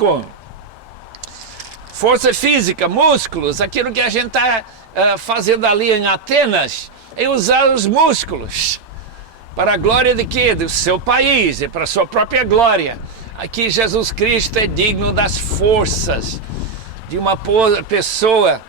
como? Força física, músculos, aquilo que a gente está fazendo ali em Atenas, é usar os músculos para a glória de quê? Do seu país e para a sua própria glória. Aqui Jesus Cristo é digno das forças de uma pessoa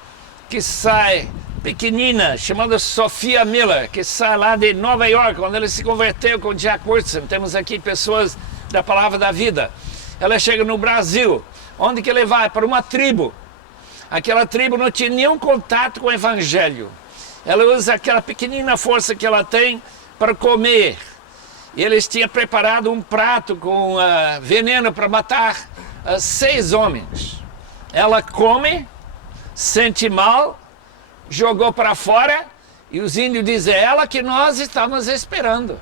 que sai pequenina, chamada Sophia Miller, que sai lá de Nova York, quando ele se converteu com Jack Woodson. Temos aqui pessoas da Palavra da Vida. Ela chega no Brasil. Onde que ele vai? Para uma tribo. Aquela tribo não tinha nenhum contato com o Evangelho. Ela usa aquela pequenina força que ela tem para comer. E eles tinham preparado um prato com veneno para matar 6 homens. Ela come, sente mal, jogou para fora, e os índios dizem, é ela que nós estávamos esperando.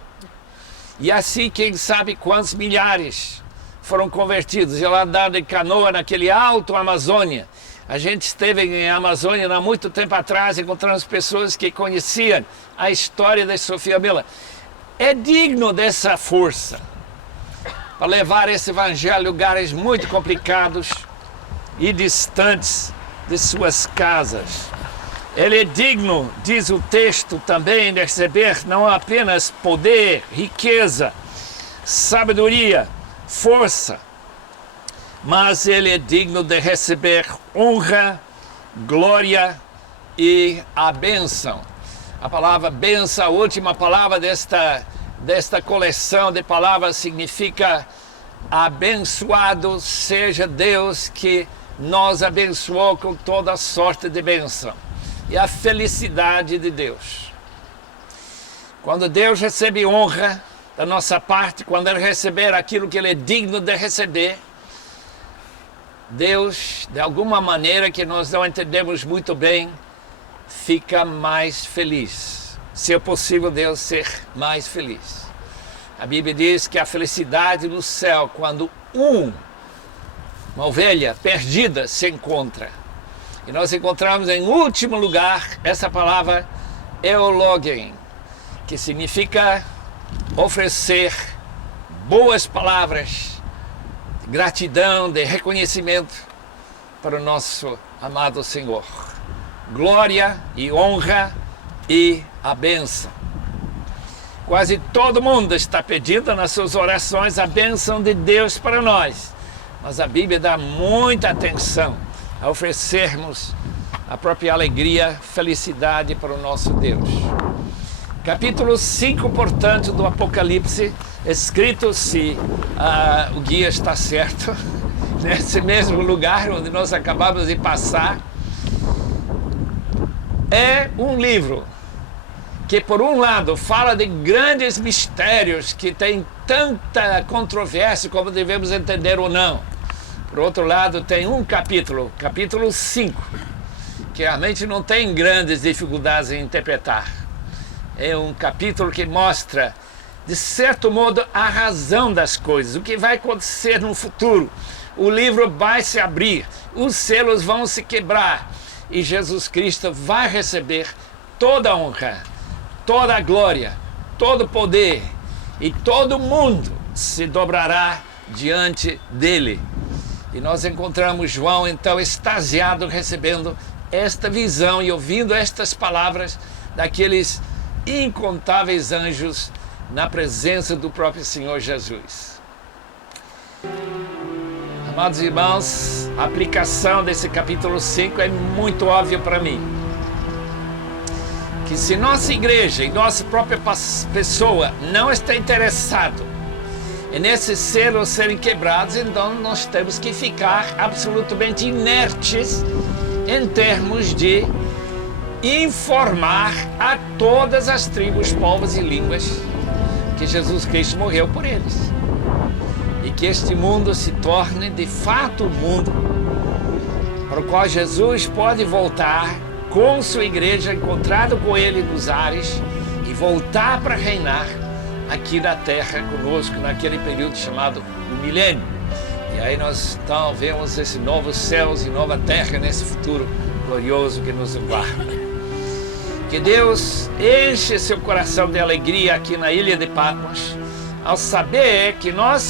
E assim, quem sabe quantos milhares foram convertidos. Ela andava de canoa naquele alto Amazônia. A gente esteve em Amazônia há muito tempo atrás, encontramos pessoas que conheciam a história da Sophia Miller. É digno dessa força para levar esse evangelho a lugares muito complicados e distantes de suas casas. Ele é digno, diz o texto também, de receber não apenas poder, riqueza, sabedoria, força, mas ele é digno de receber honra, glória e a bênção. A palavra bênção, a última palavra desta coleção de palavras significa abençoado seja Deus que nos abençoou com toda sorte de bênção. E a felicidade de Deus. Quando Deus recebe honra da nossa parte, quando Ele receber aquilo que Ele é digno de receber, Deus, de alguma maneira que nós não entendemos muito bem, fica mais feliz. Se é possível Deus ser mais feliz. A Bíblia diz que a felicidade no céu, quando uma ovelha perdida se encontra. E nós encontramos em último lugar essa palavra eulogien, que significa oferecer boas palavras de gratidão, de reconhecimento para o nosso amado Senhor. Glória e honra e a bênção. Quase todo mundo está pedindo nas suas orações a bênção de Deus para nós. Mas a Bíblia dá muita atenção a oferecermos a própria alegria, felicidade para o nosso Deus. Capítulo 5, portanto, do Apocalipse, escrito, se o guia está certo, nesse mesmo lugar onde nós acabamos de passar, é um livro que, por um lado, fala de grandes mistérios que tem tanta controvérsia como devemos entender ou não. Por outro lado, tem um capítulo, capítulo 5, que realmente não tem grandes dificuldades em interpretar. É um capítulo que mostra, de certo modo, a razão das coisas, o que vai acontecer no futuro. O livro vai se abrir, os selos vão se quebrar e Jesus Cristo vai receber toda a honra, toda a glória, todo o poder, e todo mundo se dobrará diante dele. E nós encontramos João, então, extasiado, recebendo esta visão e ouvindo estas palavras daqueles incontáveis anjos na presença do próprio Senhor Jesus. Amados irmãos, a aplicação desse capítulo 5 é muito óbvia para mim. Que se nossa igreja e nossa própria pessoa não está interessado e nesses selos serem quebrados, então nós temos que ficar absolutamente inertes em termos de informar a todas as tribos, povos e línguas que Jesus Cristo morreu por eles. E que este mundo se torne de fato o mundo para o qual Jesus pode voltar com sua igreja, encontrado com ele nos ares, e voltar para reinar aqui na terra conosco naquele período chamado o milênio. E aí nós então vemos esses novos céus e nova terra nesse futuro glorioso que nos aguarda. Que Deus enche seu coração de alegria aqui na ilha de Patmos, ao saber que nós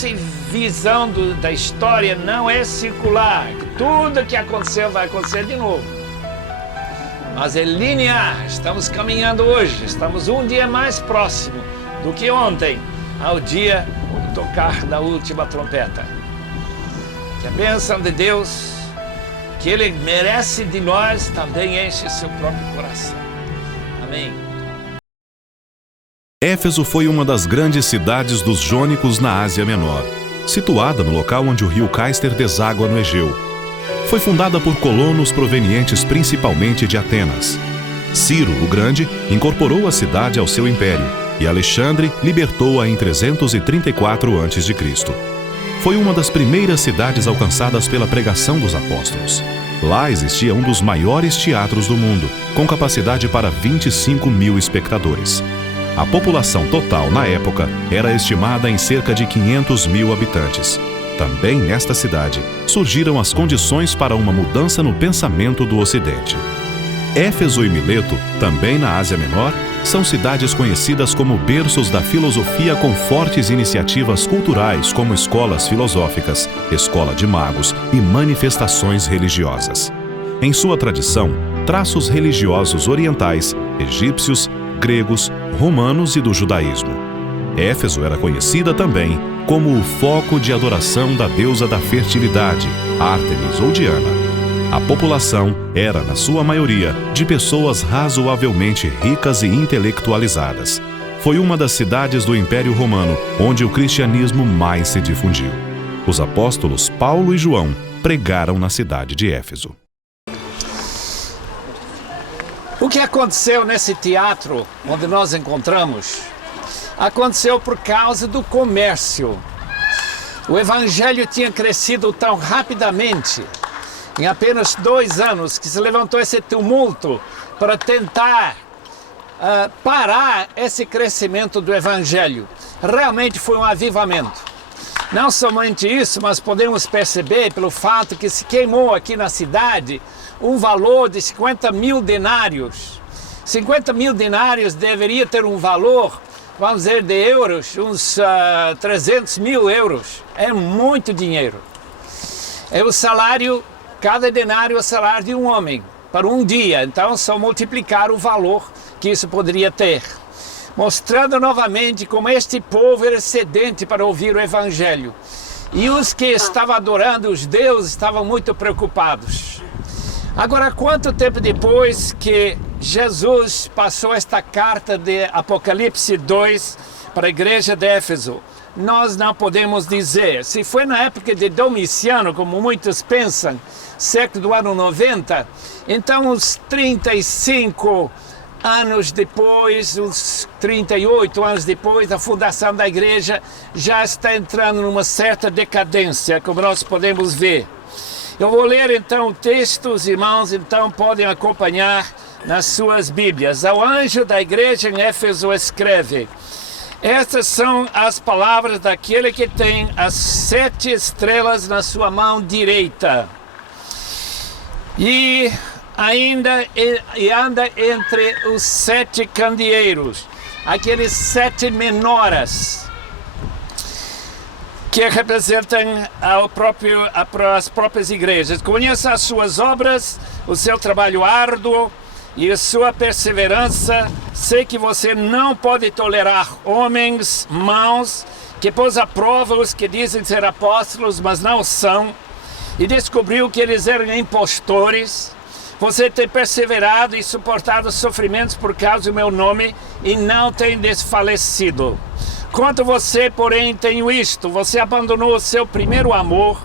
visão da história não é circular. Tudo que aconteceu vai acontecer de novo. Mas é linear. Estamos caminhando hoje. Estamos um dia mais próximo do que ontem, ao dia do tocar da última trompeta. Que a bênção de Deus, que Ele merece de nós, também enche seu próprio coração. Amém. Éfeso foi uma das grandes cidades dos jônicos na Ásia Menor, situada no local onde o rio Cáister deságua no Egeu. Foi fundada por colonos provenientes principalmente de Atenas. Ciro, o Grande, incorporou a cidade ao seu império e Alexandre libertou-a em 334 a.C. Foi uma das primeiras cidades alcançadas pela pregação dos apóstolos. Lá existia um dos maiores teatros do mundo, com capacidade para 25 mil espectadores. A população total na época era estimada em cerca de 500 mil habitantes. Também nesta cidade surgiram as condições para uma mudança no pensamento do Ocidente. Éfeso e Mileto, também na Ásia Menor, são cidades conhecidas como berços da filosofia com fortes iniciativas culturais como escolas filosóficas, escola de magos e manifestações religiosas. Em sua tradição, traços religiosos orientais, egípcios, gregos, romanos e do judaísmo. Éfeso era conhecida também como o foco de adoração da deusa da fertilidade, Ártemis ou Diana. A população era, na sua maioria, de pessoas razoavelmente ricas e intelectualizadas. Foi uma das cidades do Império Romano onde o cristianismo mais se difundiu. Os apóstolos Paulo e João pregaram na cidade de Éfeso. O que aconteceu nesse teatro onde nós encontramos, aconteceu por causa do comércio. O evangelho tinha crescido tão rapidamente, em apenas 2 anos, que se levantou esse tumulto para tentar parar esse crescimento do evangelho. Realmente foi um avivamento. Não somente isso, mas podemos perceber pelo fato que se queimou aqui na cidade um valor de 50 mil denários. 50 mil denários deveria ter um valor, vamos dizer, de euros, uns 300 mil euros. É muito dinheiro. É o salário, cada denário é o salário de um homem, para um dia. Então, só multiplicar o valor que isso poderia ter. Mostrando novamente como este povo era sedente para ouvir o evangelho. E os que estavam adorando os deuses estavam muito preocupados. Agora, quanto tempo depois que Jesus passou esta carta de Apocalipse 2 para a igreja de Éfeso, nós não podemos dizer. Se foi na época de Domiciano, como muitos pensam, cerca do ano 90, então uns 35 anos depois, uns 38 anos depois da fundação da igreja, já está entrando numa certa decadência, como nós podemos ver. Eu vou ler então o texto, os irmãos então podem acompanhar nas suas Bíblias. Ao anjo da igreja em Éfeso escreve: estas são as palavras daquele que tem as 7 estrelas na sua mão direita e anda entre os 7 candeeiros, aqueles 7 menoras que representam as próprias igrejas. Conheço as suas obras, o seu trabalho árduo e a sua perseverança. Sei que você não pode tolerar homens maus, que pôs à prova os que dizem ser apóstolos, mas não são, e descobriu que eles eram impostores. Você tem perseverado e suportado sofrimentos por causa do meu nome e não tem desfalecido. Quanto você, porém, tem isto: você abandonou o seu primeiro amor.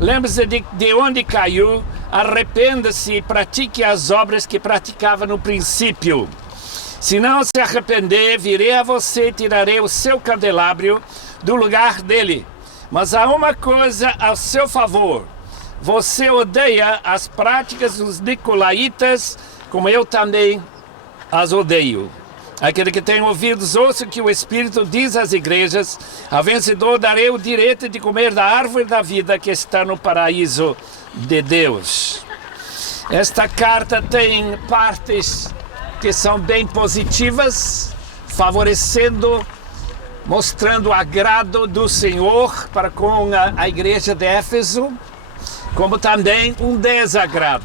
Lembre-se de onde caiu, arrependa-se e pratique as obras que praticava no princípio. Se não se arrepender, virei a você e tirarei o seu candelabro do lugar dele. Mas há uma coisa a seu favor: você odeia as práticas dos nicolaítas, como eu também as odeio. Aquele que tem ouvidos, ouça o que o Espírito diz às igrejas: ao vencedor darei o direito de comer da árvore da vida que está no paraíso de Deus. Esta carta tem partes que são bem positivas, favorecendo mostrando o agrado do Senhor para com a igreja de Éfeso, como também um desagrado.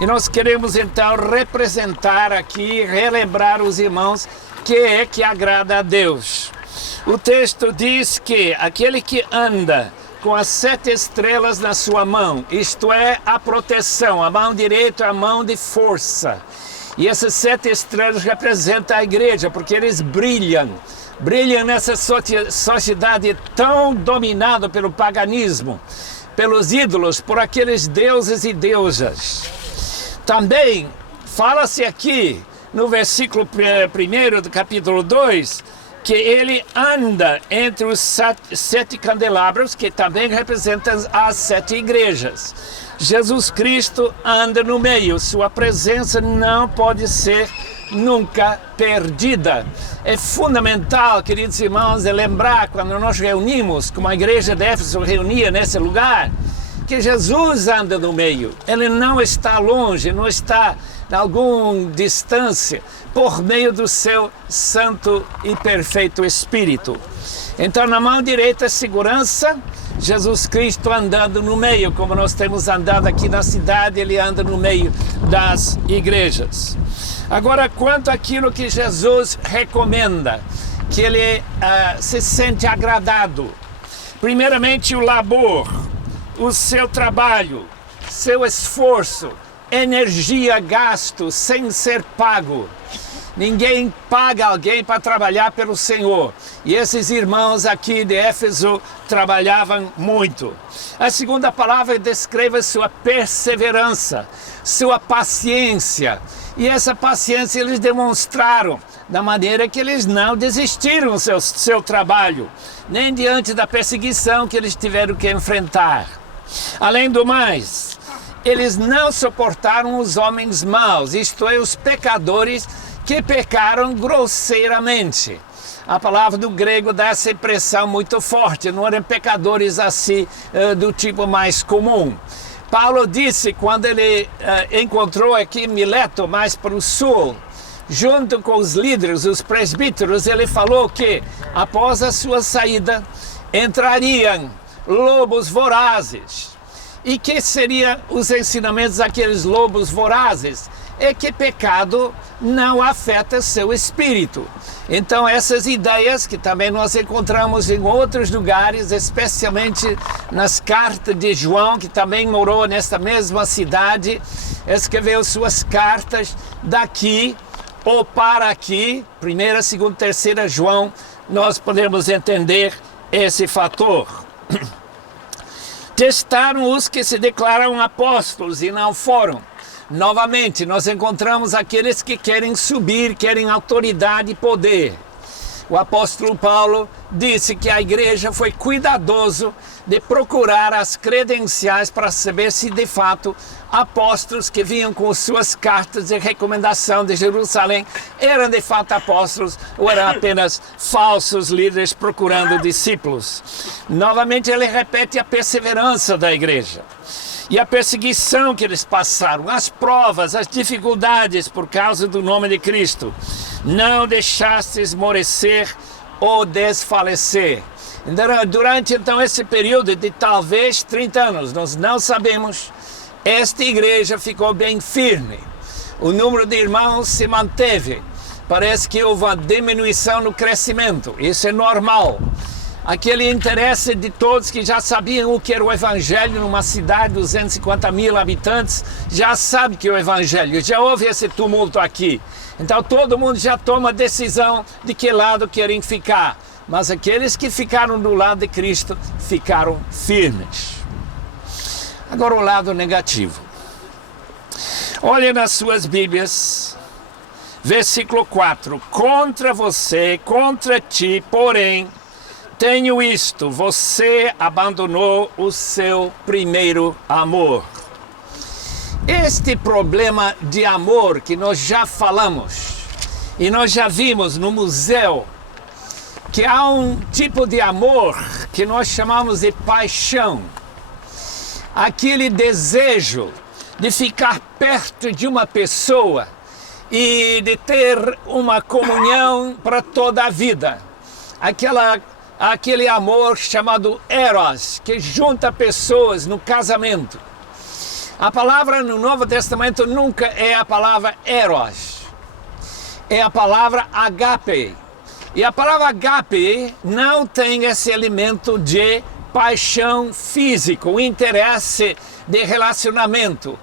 E nós queremos então representar aqui, relembrar os irmãos que agrada a Deus. O texto diz que aquele que anda com as 7 estrelas na sua mão, isto é, a proteção, a mão direita é a mão de força. E essas 7 estrelas representam a igreja, porque eles brilham nessa sociedade tão dominada pelo paganismo, pelos ídolos, por aqueles deuses e deusas. Também fala-se aqui no versículo 1 do capítulo 2, que ele anda entre os 7 candelabros, que também representam as 7 igrejas. Jesus Cristo anda no meio, sua presença não pode ser nunca perdida. É fundamental, queridos irmãos, lembrar quando nós reunimos, como a igreja de Éfeso reunia nesse lugar, que Jesus anda no meio. Ele não está longe, não está em alguma distância, por meio do seu santo e perfeito Espírito. Então, na mão direita, segurança, Jesus Cristo andando no meio, como nós temos andado aqui na cidade, ele anda no meio das igrejas. Agora, quanto àquilo que Jesus recomenda, que ele se sente agradado. Primeiramente, o labor, o seu trabalho, seu esforço, energia gasto sem ser pago. Ninguém paga alguém para trabalhar pelo Senhor. E esses irmãos aqui de Éfeso trabalhavam muito. A segunda palavra descreve sua perseverança, sua paciência. E essa paciência eles demonstraram da maneira que eles não desistiram do seu trabalho, nem diante da perseguição que eles tiveram que enfrentar. Além do mais, eles não suportaram os homens maus, isto é, os pecadores que pecaram grosseiramente. A palavra do grego dá essa impressão muito forte, não eram pecadores assim do tipo mais comum. Paulo disse, quando ele encontrou aqui Mileto, mais para o sul, junto com os líderes, os presbíteros, ele falou que após a sua saída entrariam lobos vorazes. E que seriam os ensinamentos daqueles lobos vorazes? É que pecado não afeta seu espírito. Então essas ideias que também nós encontramos em outros lugares, especialmente nas cartas de João, que também morou nesta mesma cidade, escreveu suas cartas daqui ou para aqui, 1ª, 2ª, 3ª João, nós podemos entender esse fator. Testaram os que se declaram apóstolos e não foram. Novamente, nós encontramos aqueles que querem subir, querem autoridade e poder. O apóstolo Paulo disse que a igreja foi cuidadoso de procurar as credenciais para saber se de fato apóstolos que vinham com suas cartas de recomendação de Jerusalém eram de fato apóstolos ou eram apenas falsos líderes procurando discípulos. Novamente ele repete a perseverança da igreja. E a perseguição que eles passaram, as provas, as dificuldades por causa do nome de Cristo. Não deixaste esmorecer ou desfalecer. Durante então esse período de talvez 30 anos, nós não sabemos, esta igreja ficou bem firme. O número de irmãos se manteve. Parece que houve uma diminuição no crescimento. Isso é normal. Aquele interesse de todos que já sabiam o que era o Evangelho numa cidade de 250 mil habitantes, já sabe que é o Evangelho, já houve esse tumulto aqui. Então todo mundo já toma a decisão de que lado querem ficar. Mas aqueles que ficaram do lado de Cristo ficaram firmes. Agora o lado negativo. Olha nas suas Bíblias, versículo 4. Contra você, contra ti, porém, tenho isto, você abandonou o seu primeiro amor. Este problema de amor que nós já falamos, e nós já vimos no museu, que há um tipo de amor que nós chamamos de paixão. Aquele desejo de ficar perto de uma pessoa e de ter uma comunhão para toda a vida. aquele amor chamado eros, que junta pessoas no casamento. A palavra no Novo Testamento nunca é a palavra eros, é a palavra agape. E a palavra agape não tem esse elemento de paixão físico, o interesse de relacionamento.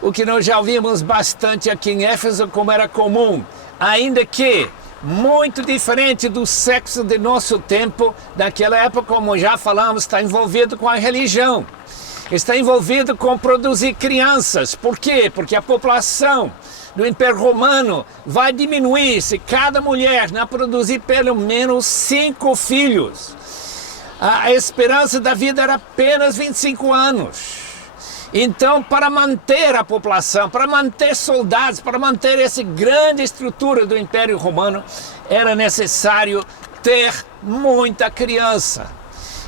O que nós já ouvimos bastante aqui em Éfeso, como era comum, ainda que muito diferente do sexo de nosso tempo, daquela época, como já falamos, está envolvido com a religião. Está envolvido com produzir crianças. Por quê? Porque a população do Império Romano vai diminuir se cada mulher não produzir pelo menos 5 filhos. A esperança da vida era apenas 25 anos. Então, para manter a população, para manter soldados, para manter essa grande estrutura do Império Romano, era necessário ter muita criança.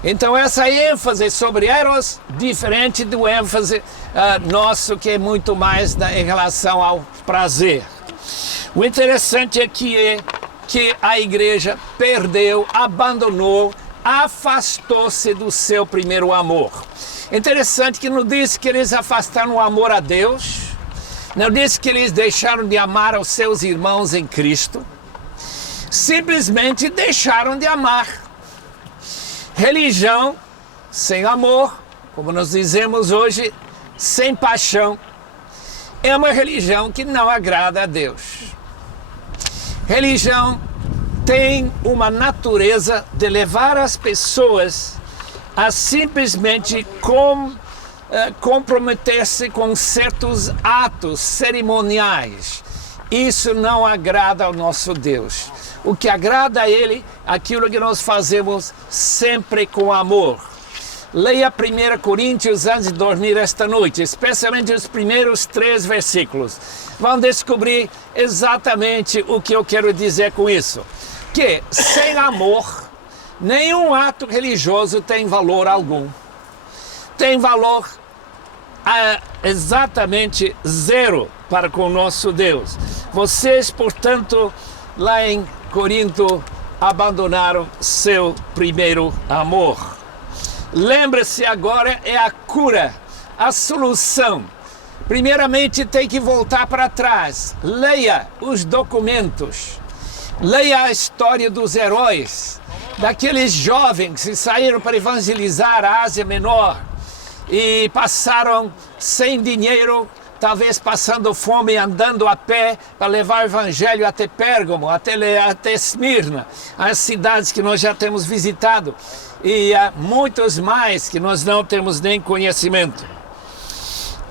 Então, essa ênfase sobre eros, diferente do ênfase nosso, que é muito mais em relação ao prazer. O interessante aqui é que a igreja perdeu, abandonou, afastou-se do seu primeiro amor. Interessante que não diz que eles afastaram o amor a Deus, não diz que eles deixaram de amar os seus irmãos em Cristo, simplesmente deixaram de amar. Religião sem amor, como nós dizemos hoje, sem paixão, é uma religião que não agrada a Deus. Religião tem uma natureza de levar as pessoas a simplesmente comprometer-se com certos atos cerimoniais. Isso não agrada ao nosso Deus. O que agrada a Ele, aquilo que nós fazemos sempre com amor. Leia 1 Coríntios antes de dormir esta noite, especialmente os primeiros 3 versículos. Vão descobrir exatamente o que eu quero dizer com isso. Que sem amor, nenhum ato religioso tem valor algum. Tem valor exatamente 0 para com o nosso Deus. Vocês, portanto, lá em Corinto, abandonaram seu primeiro amor. Lembre-se agora, é a cura, a solução. Primeiramente tem que voltar para trás. Leia os documentos. Leia a história dos heróis, daqueles jovens que saíram para evangelizar a Ásia Menor e passaram sem dinheiro, talvez passando fome, andando a pé para levar o evangelho até Pérgamo, até Esmirna, as cidades que nós já temos visitado, e há muitos mais que nós não temos nem conhecimento.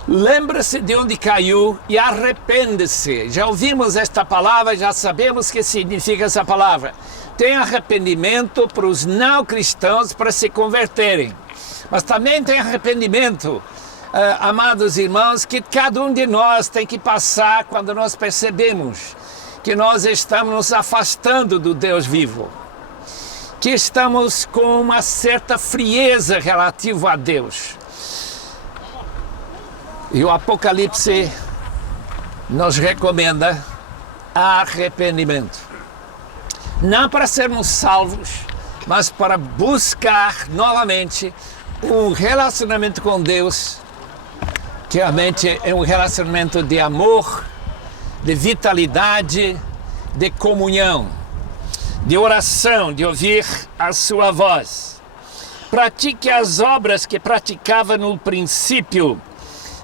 Lembre-se de onde caiu e arrepende-se. Já ouvimos esta palavra, já sabemos o que significa essa palavra. Tem arrependimento para os não cristãos para se converterem. Mas também tem arrependimento, amados irmãos, que cada um de nós tem que passar quando nós percebemos que nós estamos nos afastando do Deus vivo. Que estamos com uma certa frieza relativa a Deus. E o Apocalipse nos recomenda arrependimento. Não para sermos salvos, mas para buscar novamente um relacionamento com Deus, que realmente é um relacionamento de amor, de vitalidade, de comunhão, de oração, de ouvir a sua voz. Pratique as obras que praticava no princípio.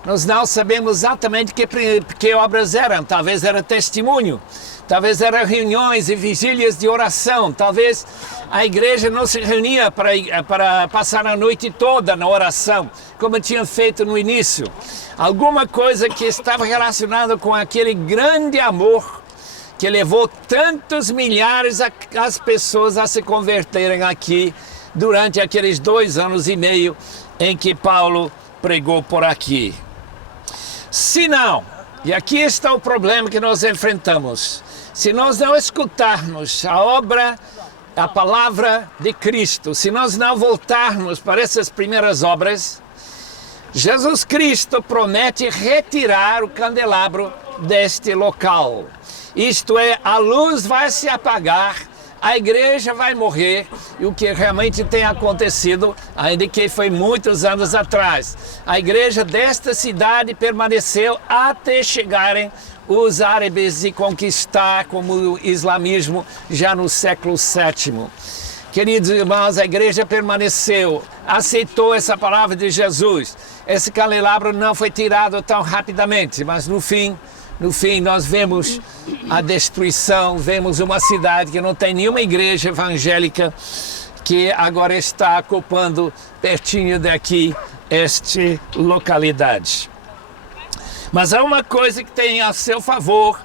Nós não sabemos exatamente que obras eram. Talvez era testemunho, talvez eram reuniões e vigílias de oração, talvez a igreja não se reunia para passar a noite toda na oração, como tinha feito no início. Alguma coisa que estava relacionada com aquele grande amor que levou tantos milhares as pessoas a se converterem aqui durante aqueles 2 anos e meio em que Paulo pregou por aqui. Se não, e aqui está o problema que nós enfrentamos, se nós não escutarmos a obra, a palavra de Cristo, se nós não voltarmos para essas primeiras obras, Jesus Cristo promete retirar o candelabro deste local. Isto é, a luz vai se apagar, a igreja vai morrer, e o que realmente tem acontecido, ainda que foi muitos anos atrás. A igreja desta cidade permaneceu até chegarem os árabes e conquistar como o islamismo já no século VII. Queridos irmãos, a igreja permaneceu, aceitou essa palavra de Jesus. Esse candelabro não foi tirado tão rapidamente, mas no fim nós vemos a destruição, vemos uma cidade que não tem nenhuma igreja evangélica, que agora está ocupando pertinho daqui esta localidade. Mas há uma coisa que tem a seu favor.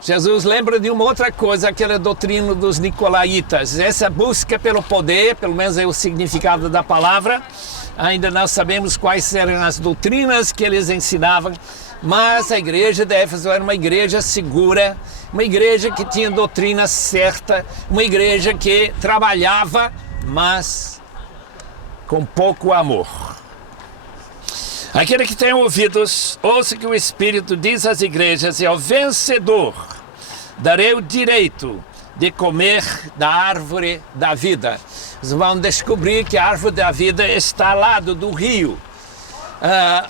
Jesus lembra de uma outra coisa, aquela doutrina dos nicolaítas. Essa busca pelo poder, pelo menos é o significado da palavra. Ainda não sabemos quais eram as doutrinas que eles ensinavam, mas a igreja de Éfeso era uma igreja segura, uma igreja que tinha doutrina certa, uma igreja que trabalhava, mas com pouco amor. Aquele que tem ouvidos, ouça que o Espírito diz às igrejas, e ao vencedor darei o direito de comer da árvore da vida. Vocês vão descobrir que a árvore da vida está ao lado do rio,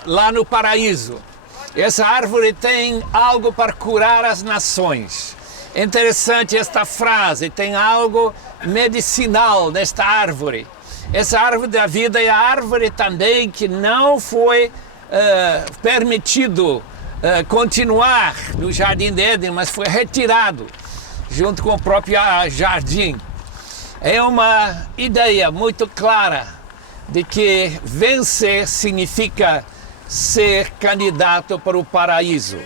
lá no paraíso. Essa árvore tem algo para curar as nações. É interessante esta frase, tem algo medicinal nesta árvore. Essa árvore da vida é a árvore também que não foi permitido continuar no Jardim de Éden, mas foi retirado junto com o próprio jardim. É uma ideia muito clara de que vencer significa ser candidato para o paraíso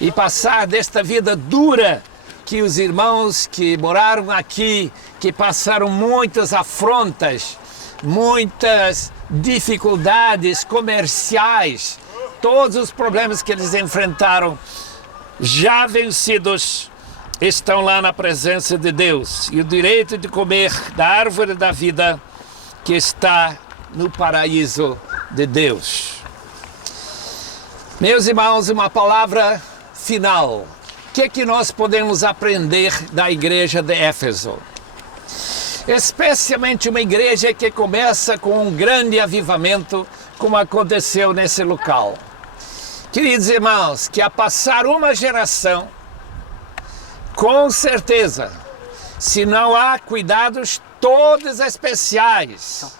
e passar desta vida dura que os irmãos que moraram aqui, que passaram muitas afrontas, muitas dificuldades comerciais, todos os problemas que eles enfrentaram, já vencidos, estão lá na presença de Deus. E o direito de comer da árvore da vida que está no paraíso de Deus. Meus irmãos, uma palavra final. O que é que nós podemos aprender da igreja de Éfeso? Especialmente uma igreja que começa com um grande avivamento, como aconteceu nesse local. Queridos irmãos, que a passar uma geração, com certeza, se não há cuidados todos especiais,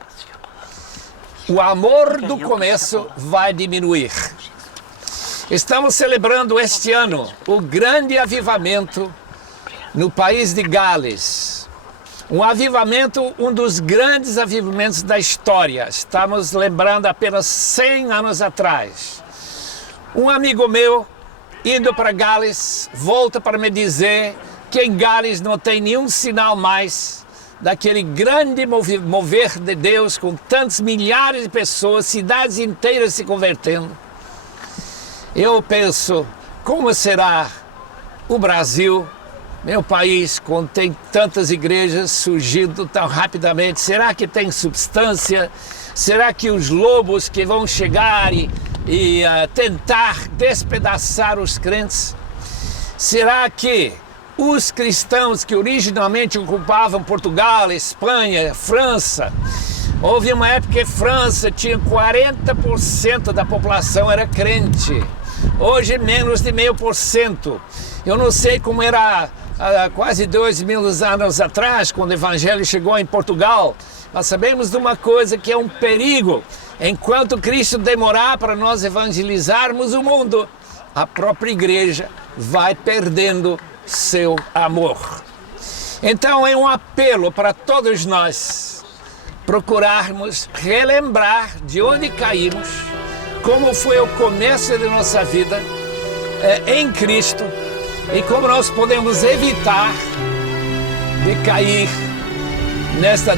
o amor do começo vai diminuir. Estamos celebrando este ano o grande avivamento no país de Gales. Um avivamento, um dos grandes avivamentos da história. Estamos lembrando apenas 100 anos atrás. Um amigo meu, indo para Gales, volta para me dizer que em Gales não tem nenhum sinal mais daquele grande mover de Deus, com tantos milhares de pessoas, cidades inteiras se convertendo. Eu penso, como será o Brasil, meu país, quando tem tantas igrejas surgindo tão rapidamente? Será que tem substância? Será que os lobos que vão chegar e tentar despedaçar os crentes? Será que os cristãos que originalmente ocupavam Portugal, Espanha, França, houve uma época que França tinha 40% da população era crente, hoje menos de 0,5%. Eu não sei como era há quase 2.000 anos atrás, quando o evangelho chegou em Portugal. Nós sabemos de uma coisa que é um perigo. Enquanto Cristo demorar para nós evangelizarmos o mundo, a própria igreja vai perdendo seu amor. Então é um apelo para todos nós procurarmos relembrar de onde caímos, como foi o começo de nossa vida em Cristo e como nós podemos evitar de cair nesta